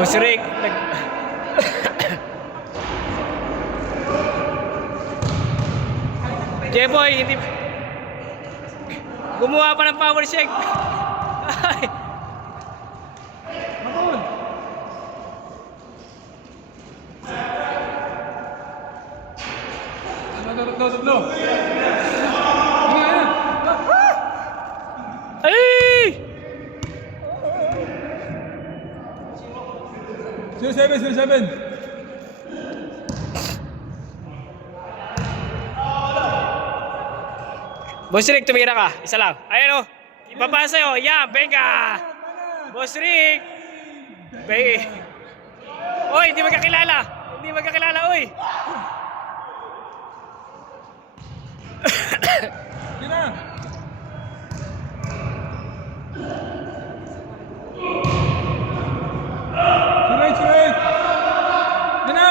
Boss Rick, Jeboy, hindi gumawa pa ng power shake. Ay. Ay! 07. Boss Rick, tumira ka. Isa lang. Ayan o. Ibaba sa'yo. Yan, benga! Boss Rick! Oy, hindi magkakilala. Hindi magkakilala, oy. Tira! Straight! Tira!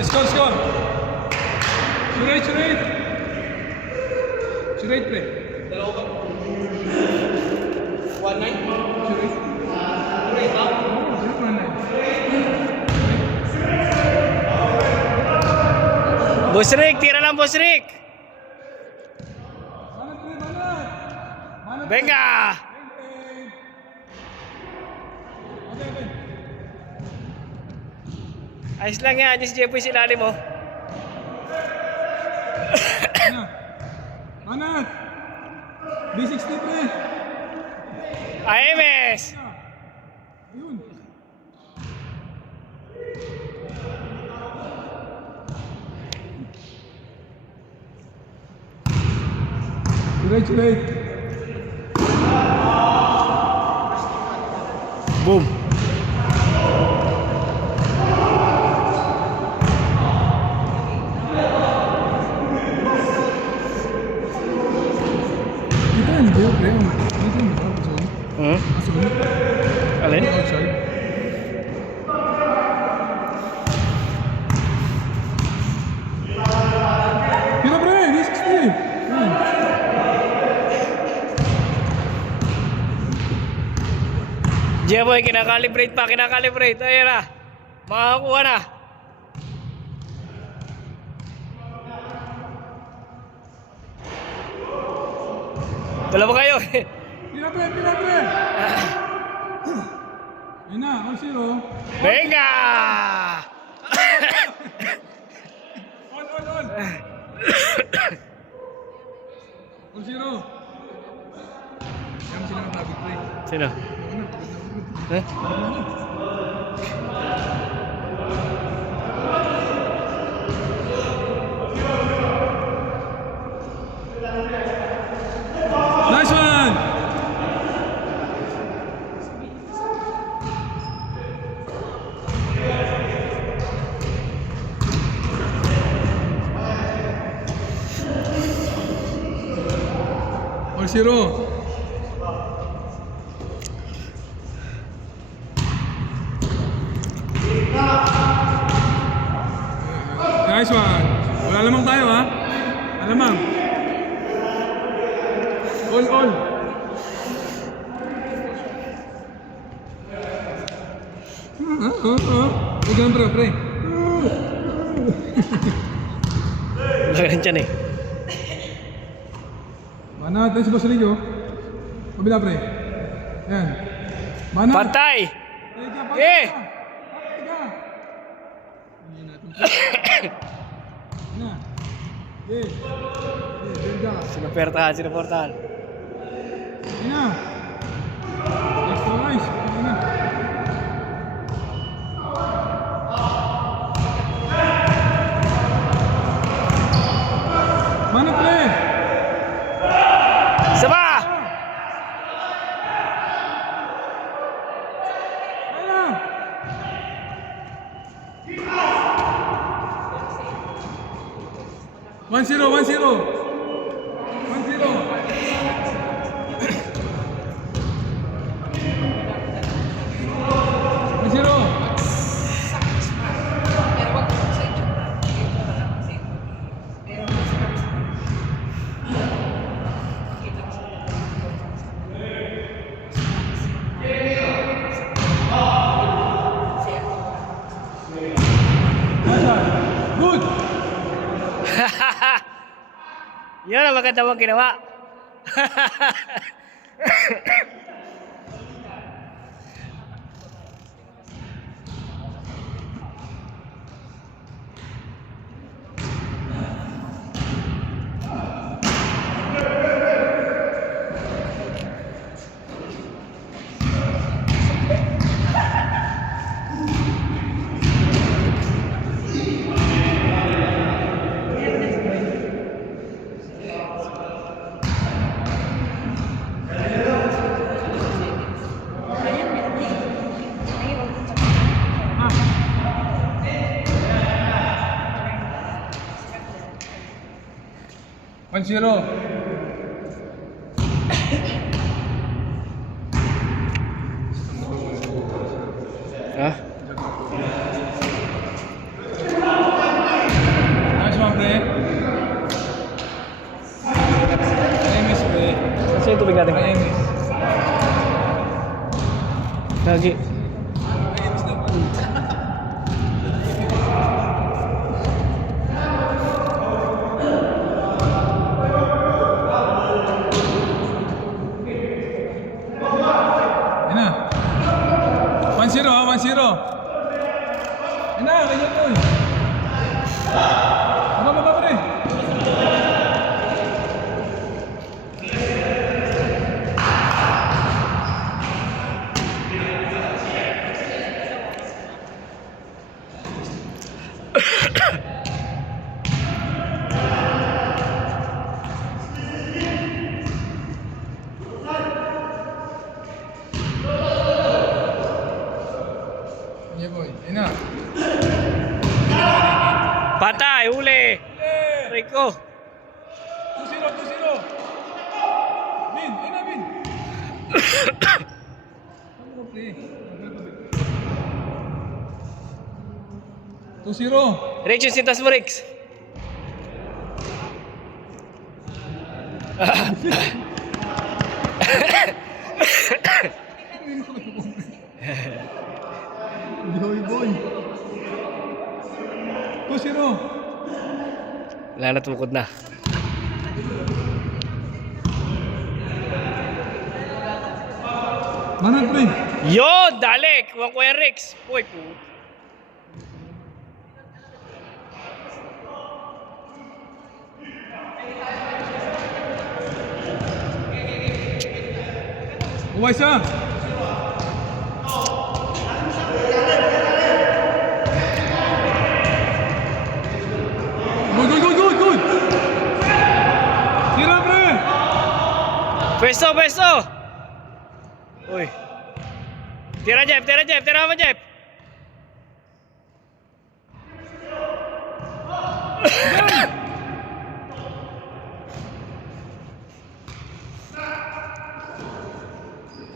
Score! Straight, pre. Dalawa ba? 1-9? Straight. Straight out? Boss Rick, tira lang, Boss Rick. Banat. Benga! Okay. Ayos lang yan. Yung si Jeboy si ilalim mo. Banat. B60, pre. AMS! Ayun. Straight. Boom! Dito yun, pre. Dito yun, pre. Asol. Alin? Outside. Dito, pre. B60. Yan. Jeboy, kinakalibrate pa. Ayan na. Makakuha na. Dalawa kayo. Tira, pre. Ayun na, 1-0. Benga! On. 1-0. Yan sila ng traffic, pre. Sino? Eh? Nice one! Or zero. Nice one. Wala lamang tayo, ha? Alamang. All. Huwag ganun, pre. Lagyan dyan eh. Mana, tayo si Boss Rico. Kabila, pre. Yan. Mana. Pantay! Teka. Hindi natin. Na. Benda. Sinuportahan. Yan na. Extra rice. Yan na. Mana, pre. Isa pa! Yan na. 1-0. Yun ang maganda mong ginawa. One zero. Ha? Nice one, pre. Miss, pre. Kasi yung tubig natin. Miss. Lagi. Yan na. 1-0 ha, 1-0. Yan na, ganyan mo. Baba, pre. Yeah, boy. Yan na. Patay, huli. Rico. 2-0, 2-0. Bin, yan na, Bin. Ano, pre? 2-0. Rex yung sintas mo, Rex. Boy, boy. 2-0. Wala na, tumukod na. Manag, pre. Yun, dali. Kuha ko yan, Rex. Uy, po. Uway siya. Good. Tira, pre. Pwesto, pwesto. Uy. Tira, Jeff. Tira mo, Jeff.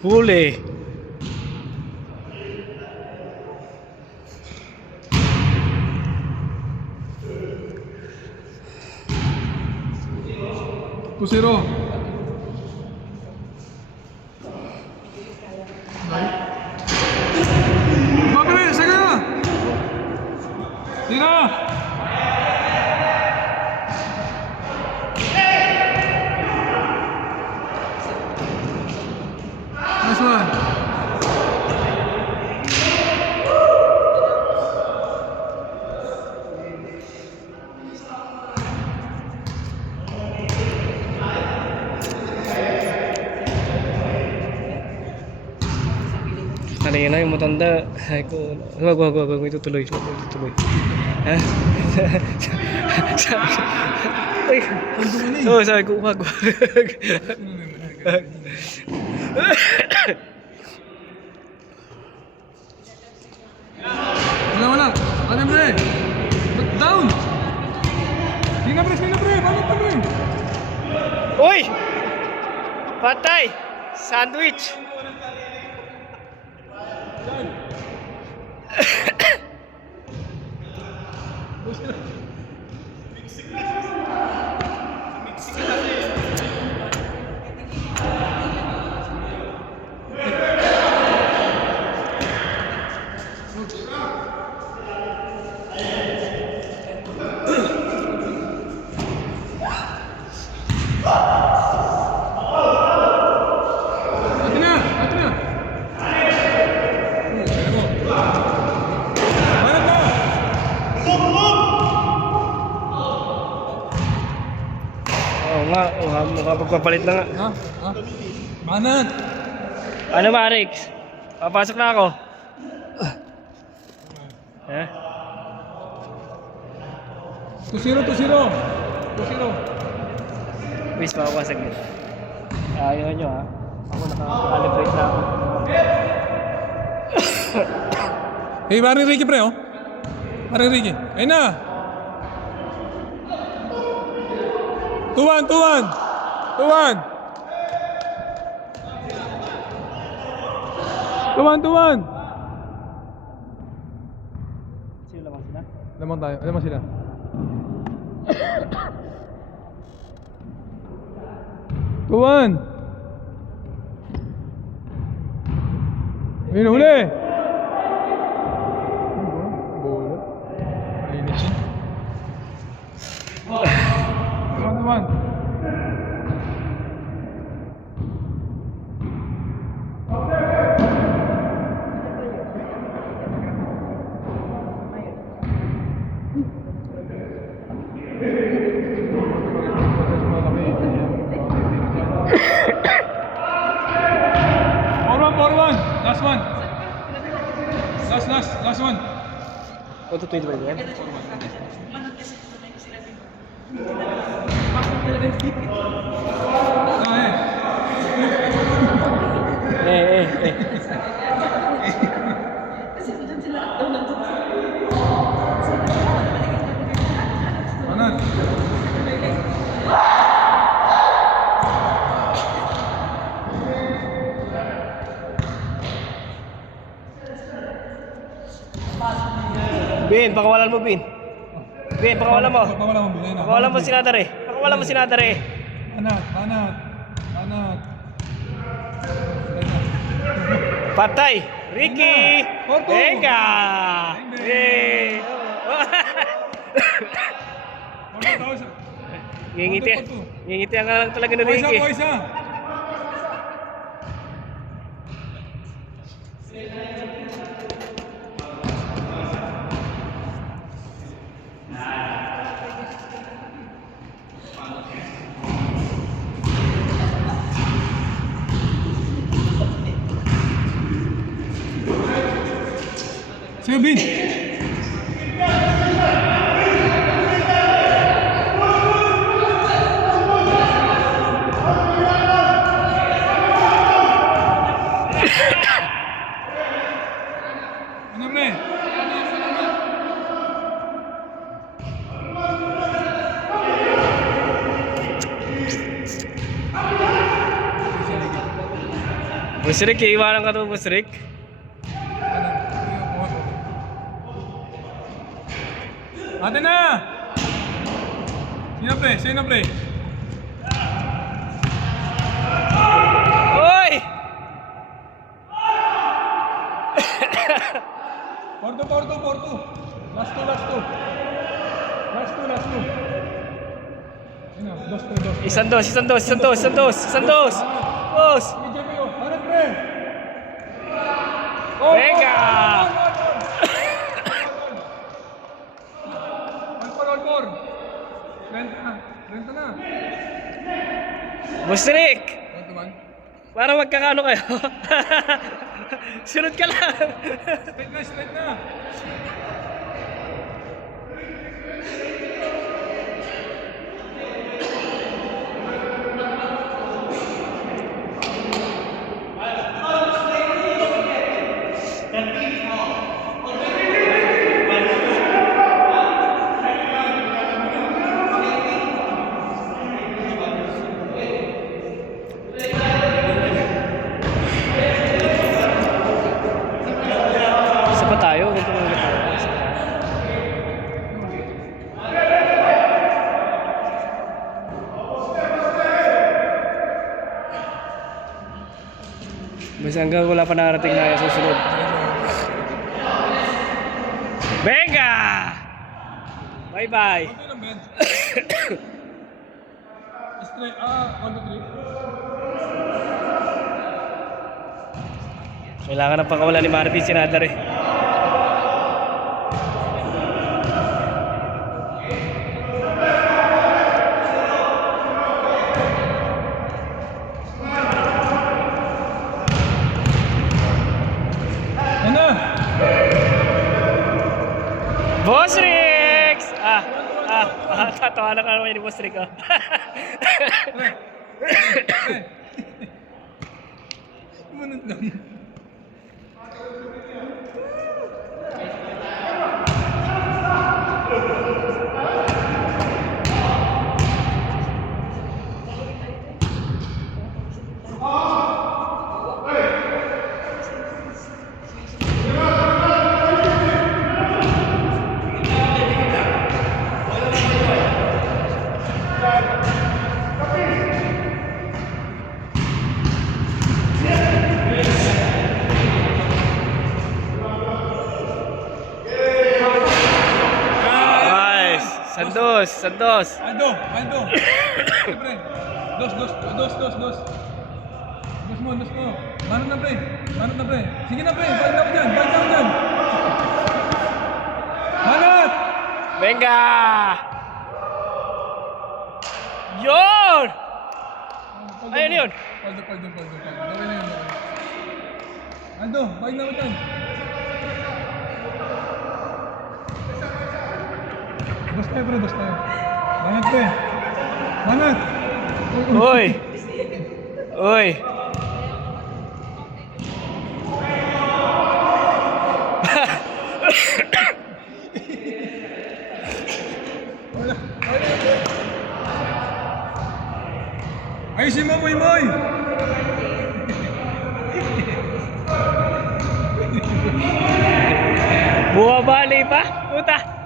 Huli. Pusiro. Mabili, sige na. Tira. Nice one. Kanina yung matanda. Ay ko, wag, itutuloy. Ha? Uy. Oo, sabi ko, wag. Wala. Ano, pre? Down. Sige na, pre. Balik na, pre. Uy! Patay! Sandwich! Oo nga, makapagpapalit na nga. Ha? Ha? Banat! Ano ba, Rex? Papasok na ako. Eh? 2-0, 2-0. 2-0. Please, makapasag yun. Ayaw nyo ha. Ako naka-calibrate na ako. Hey, parang Ricky pre, oh. Parang Ricky. Ayun na. 2-1, 2-1. 2-1. 2-1, 2-1. Sino lamang sila? Lamang tayo. Lamang sila. Tuwan! Ayun, huli! Bola. Ayun siya. Tuwan. Forward. Last one. Last one. Auto 25 ba yan? Eh. Banat. Bin, pakawalan mo, Bin. Bin, pakawalan mo. Pakawalan mo, Bin. Pakawalan mo si Nadare. Pakawalan mo si Nadare. Banat. Patay! Ricky! Porto! Venga! Yay! Ngingiti. Ngingiti ang lang talaga ni Ricky. Isa. Sa'yo, Bin. Ano, pre? Boss Rick, iiwanan ka to, Boss Rick. Ate na! Sino pre? Oy! Porto. Last two. Ayun na, dos. Isang dos. Boss! EJPO, ano pre? Venga! One more. Renta na. Boss Rick! Renta man. Para magkakano kayo. Sunod ka lang. Straight na. Isa pa tayo. Ganito lang tayo. Basta hanggang wala pa narating na susunod. Venga! Bye-bye! Okay lang, Ben. Straight, 1, 2, 3. Kailangan ng pakawala ni Marvin si Nadare. tawa na ka naman yung boss Rick, oh. Manot lang. Nice. Sandos. Aldo. Siyempre. Dos. Dos mo. Manot na, pre. Sige na, pre. Balik na ako dyan. Manot! Venga! Yun! Ayun yun. Paldo. Gawin na yun. Aldo, balik na ako dyan. Dos tayo. Manot, pre. Manot! Uy! Wala. Ayusin mo, Moy! Buwabali pa? Puta!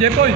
Jepoy!